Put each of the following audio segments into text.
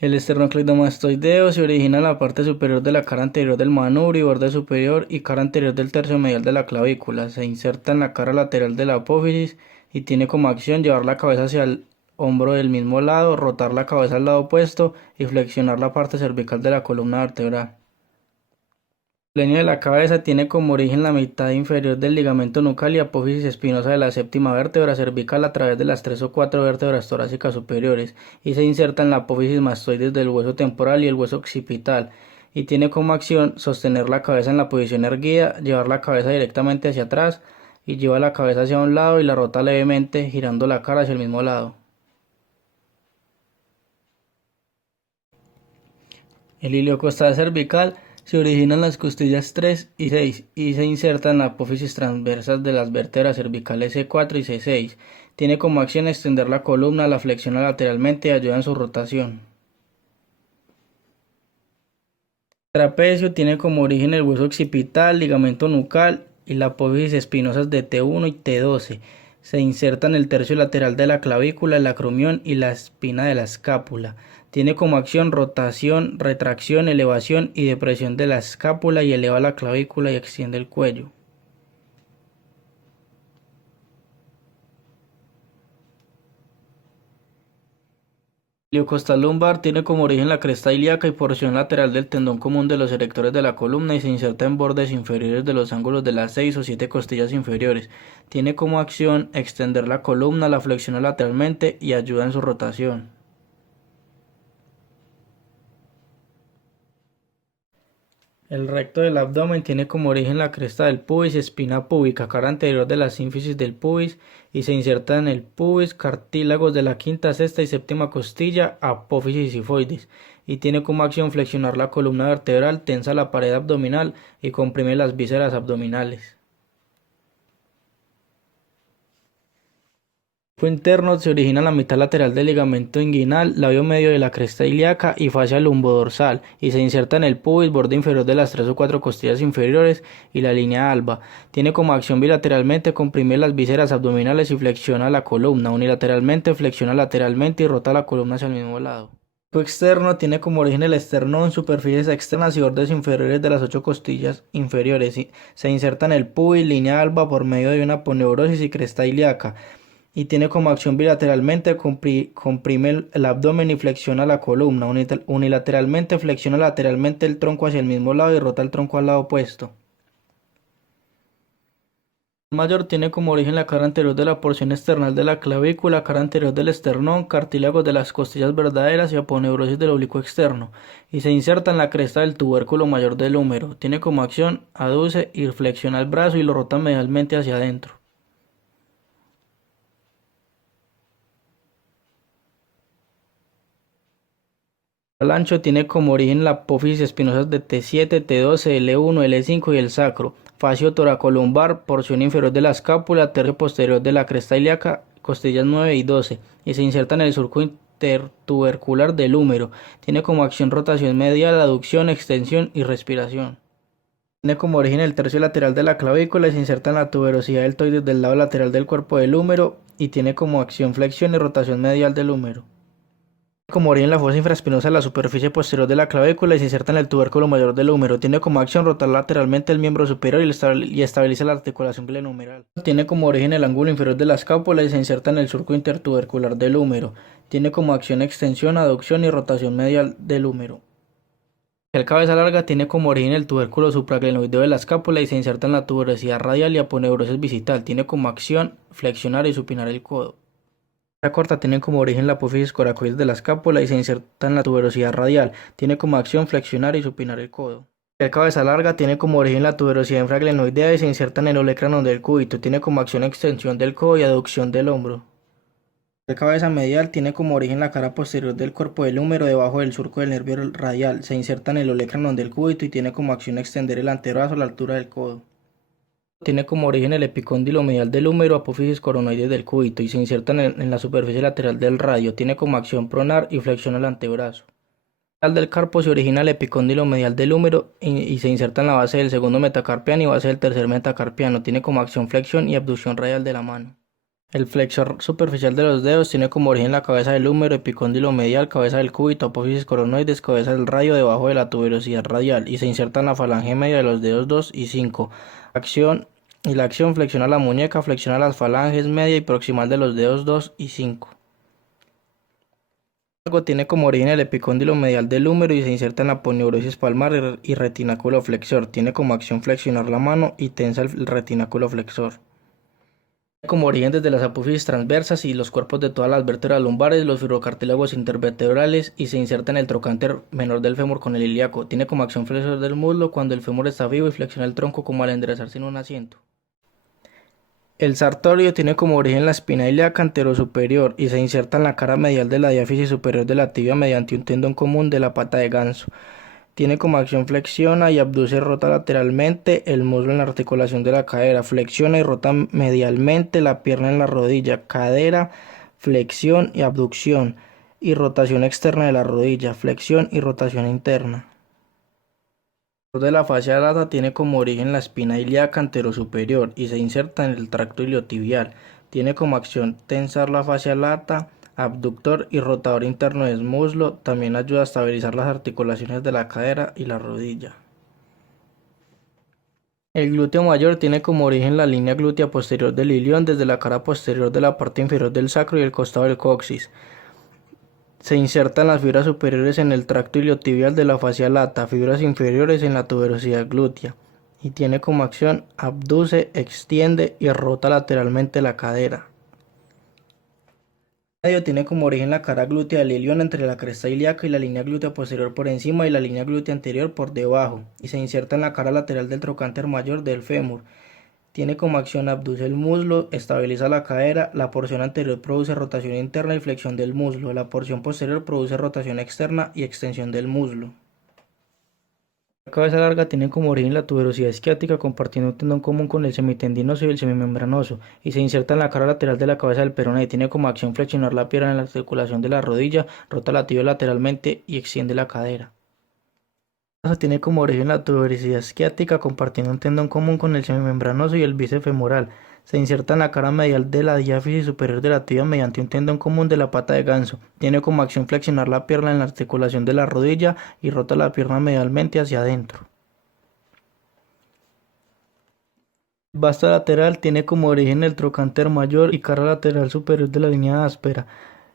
El esternocleidomastoideo se origina en la parte superior de la cara anterior del manubrio, borde superior y cara anterior del tercio medial de la clavícula. Se inserta en la cara lateral de la apófisis y tiene como acción llevar la cabeza hacia el hombro del mismo lado, rotar la cabeza al lado opuesto y flexionar la parte cervical de la columna vertebral. El leño de la cabeza tiene como origen la mitad inferior del ligamento nucal y apófisis espinosa de la séptima vértebra cervical a través de las 3 o 4 vértebras torácicas superiores y se inserta en la apófisis mastoides del hueso temporal y el hueso occipital y tiene como acción sostener la cabeza en la posición erguida, llevar la cabeza directamente hacia atrás y lleva la cabeza hacia un lado y la rota levemente girando la cara hacia el mismo lado. El iliocostal cervical se origina en las costillas 3 y 6 y se inserta en la apófisis transversas de las vértebras cervicales C4 y C6. Tiene como acción extender la columna, la flexiona lateralmente y ayuda en su rotación. El trapecio tiene como origen el hueso occipital, ligamento nucal y la apófisis espinosas de T1 y T12. Se inserta en el tercio lateral de la clavícula, el acromión y la espina de la escápula. Tiene como acción rotación, retracción, elevación y depresión de la escápula y eleva la clavícula y extiende el cuello. Iliocostal lumbar tiene como origen la cresta ilíaca y porción lateral del tendón común de los erectores de la columna y se inserta en bordes inferiores de los ángulos de las 6 o 7 costillas inferiores. Tiene como acción extender la columna, la flexiona lateralmente y ayuda en su rotación. El recto del abdomen tiene como origen la cresta del pubis y espina púbica, cara anterior de la sínfisis del pubis y se inserta en el pubis, cartílagos de la quinta, sexta y séptima costilla, apófisis y sifoides, y tiene como acción flexionar la columna vertebral, tensa la pared abdominal y comprime las vísceras abdominales. Interno se origina en la mitad lateral del ligamento inguinal, labio medio de la cresta ilíaca y fascia lumbodorsal, y se inserta en el pubis, borde inferior de las 3 o 4 costillas inferiores y la línea alba. Tiene como acción bilateralmente comprimir las vísceras abdominales y flexiona la columna, unilateralmente flexiona lateralmente y rota la columna hacia el mismo lado. El externo tiene como origen el esternón, superficies externas y bordes inferiores de las 8 costillas inferiores. Se inserta en el pubis, línea alba por medio de una aponeurosis y cresta ilíaca y tiene como acción bilateralmente comprime el abdomen y flexiona la columna, unilateralmente flexiona lateralmente el tronco hacia el mismo lado y rota el tronco al lado opuesto. El mayor tiene como origen la cara anterior de la porción external de la clavícula, cara anterior del esternón, cartílagos de las costillas verdaderas y aponeurosis del oblicuo externo, y se inserta en la cresta del tubérculo mayor del húmero. Tiene como acción aduce y flexiona el brazo y lo rota medialmente hacia adentro. El ancho tiene como origen la apófisis espinosas de T7, T12, L1, L5 y el sacro, fascio toracolumbar, porción inferior de la escápula, tercio posterior de la cresta ilíaca, costillas 9 y 12, y se inserta en el surco intertubercular del húmero. Tiene como acción rotación medial, aducción, extensión y respiración. Tiene como origen el tercio lateral de la clavícula y se inserta en la tuberosidad deltoides del lado lateral del cuerpo del húmero y tiene como acción flexión y rotación medial del húmero. Como origen la fosa infraespinosa de la superficie posterior de la clavícula y se inserta en el tubérculo mayor del húmero. Tiene como acción rotar lateralmente el miembro superior y estabiliza la articulación glenohumeral. Tiene como origen el ángulo inferior de la escápula y se inserta en el surco intertubercular del húmero. Tiene como acción extensión, aducción y rotación medial del húmero. El cabeza larga tiene como origen el tubérculo supraglenoideo de la escápula y se inserta en la tuberosidad radial y aponeurosis visital. Tiene como acción flexionar y supinar el codo. La corta tiene como origen la apófisis coracoides de la escápula y se inserta en la tuberosidad radial. Tiene como acción flexionar y supinar el codo. La cabeza larga tiene como origen la tuberosidad infraglenoidea y se inserta en el olecranon del cúbito. Tiene como acción extensión del codo y aducción del hombro. La cabeza medial tiene como origen la cara posterior del cuerpo del húmero debajo del surco del nervio radial. Se inserta en el olecranon del cúbito y tiene como acción extender el antebrazo a la altura del codo. Tiene como origen el epicóndilo medial del húmero, apófisis coronoides del cúbito y se inserta en la superficie lateral del radio. Tiene como acción pronar y flexiona el antebrazo. Al del carpo se origina el epicóndilo medial del húmero y se inserta en la base del segundo metacarpiano y base del tercer metacarpiano. Tiene como acción flexión y abducción radial de la mano. El flexor superficial de los dedos tiene como origen la cabeza del húmero, epicóndilo medial, cabeza del cúbito, apófisis coronoides, cabeza del radio debajo de la tuberosidad radial y se inserta en la falange media de los dedos 2 y 5. La acción flexiona la muñeca, flexiona las falanges media y proximal de los dedos 2 y 5. Luego tiene como origen el epicóndilo medial del húmero y se inserta en la aponeurosis palmar y retináculo flexor. Tiene como acción flexionar la mano y tensa el retináculo flexor. Como origen desde las apófisis transversas y los cuerpos de todas las vértebras lumbares, los fibrocartílagos intervertebrales y se inserta en el trocánter menor del fémur con el ilíaco. Tiene como acción flexor del muslo cuando el fémur está vivo y flexiona el tronco como al enderezarse en un asiento. El sartorio tiene como origen la espina ilíaca anterosuperior y se inserta en la cara medial de la diáfisis superior de la tibia mediante un tendón común de la pata de ganso. Tiene como acción flexiona y abduce y rota lateralmente el muslo en la articulación de la cadera. Flexiona y rota medialmente la pierna en la rodilla. Cadera, flexión y abducción. Y rotación externa de la rodilla. Flexión y rotación interna. El de la fascia lata tiene como origen la espina ilíaca anterosuperior y se inserta en el tracto iliotibial. Tiene como acción tensar la fascia lata, abductor y rotador interno del muslo. También ayuda a estabilizar las articulaciones de la cadera y la rodilla. El glúteo mayor tiene como origen la línea glútea posterior del ilion desde la cara posterior de la parte inferior del sacro y el costado del coxis. Se insertan las fibras superiores en el tracto iliotibial de la fascia lata, fibras inferiores en la tuberosidad glútea, y tiene como acción abduce, extiende y rota lateralmente la cadera. El medio tiene como origen la cara glútea del ilion entre la cresta ilíaca y la línea glútea posterior por encima y la línea glútea anterior por debajo, y se inserta en la cara lateral del trocánter mayor del fémur. Tiene como acción abduce el muslo, estabiliza la cadera, la porción anterior produce rotación interna y flexión del muslo, la porción posterior produce rotación externa y extensión del muslo. La cabeza larga tiene como origen la tuberosidad isquiática compartiendo un tendón común con el semitendinoso y el semimembranoso y se inserta en la cara lateral de la cabeza del peroné y tiene como acción flexionar la pierna en la articulación de la rodilla, rota la tibia lateralmente y extiende la cadera. Tiene como origen la tuberosidad isquiática compartiendo un tendón común con el semimembranoso y el bíceps femoral. Se inserta en la cara medial de la diáfisis superior de la tibia mediante un tendón común de la pata de ganso. Tiene como acción flexionar la pierna en la articulación de la rodilla y rota la pierna medialmente hacia adentro. El vasto lateral tiene como origen el trocánter mayor y cara lateral superior de la línea áspera.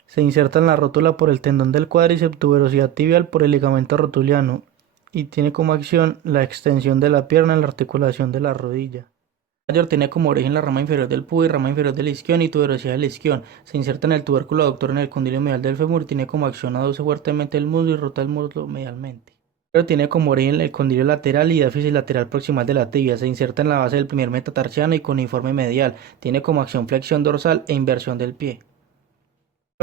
Se inserta en la rótula por el tendón del cuádriceps, tuberosidad tibial por el ligamento rotuliano y tiene como acción la extensión de la pierna en la articulación de la rodilla. El mayor tiene como origen la rama inferior del pubis, rama inferior del isquion y tuberosidad del isquion. Se inserta en el tubérculo aductor en el condilo medial del fémur y tiene como acción aduce fuertemente el muslo y rota el muslo medialmente. Pero tiene como origen el condilo lateral y diáfisis lateral proximal de la tibia. Se inserta en la base del primer metatarsiano y con informe medial. Tiene como acción flexión dorsal e inversión del pie.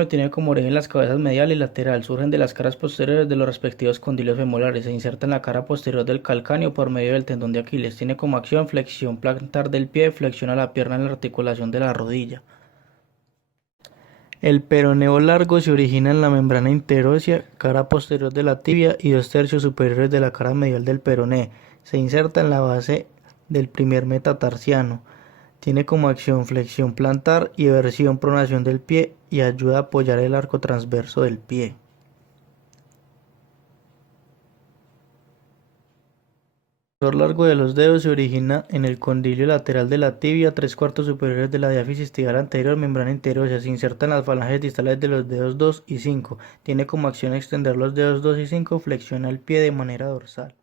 Tiene como origen las cabezas medial y lateral, surgen de las caras posteriores de los respectivos condilos femorales, se inserta en la cara posterior del calcáneo por medio del tendón de Aquiles, tiene como acción flexión plantar del pie, flexiona la pierna en la articulación de la rodilla. El peroneo largo se origina en la membrana interósea, cara posterior de la tibia y 2/3 superiores de la cara medial del peroné, se inserta en la base del primer metatarsiano. Tiene como acción flexión plantar y eversión pronación del pie y ayuda a apoyar el arco transverso del pie. El grosor largo de los dedos se origina en el condilo lateral de la tibia, 3/4 superiores de la diáfisis tibial anterior, membrana interósea. Se inserta en las falanges distales de los dedos 2 y 5. Tiene como acción extender los dedos 2 y 5, flexiona el pie de manera dorsal.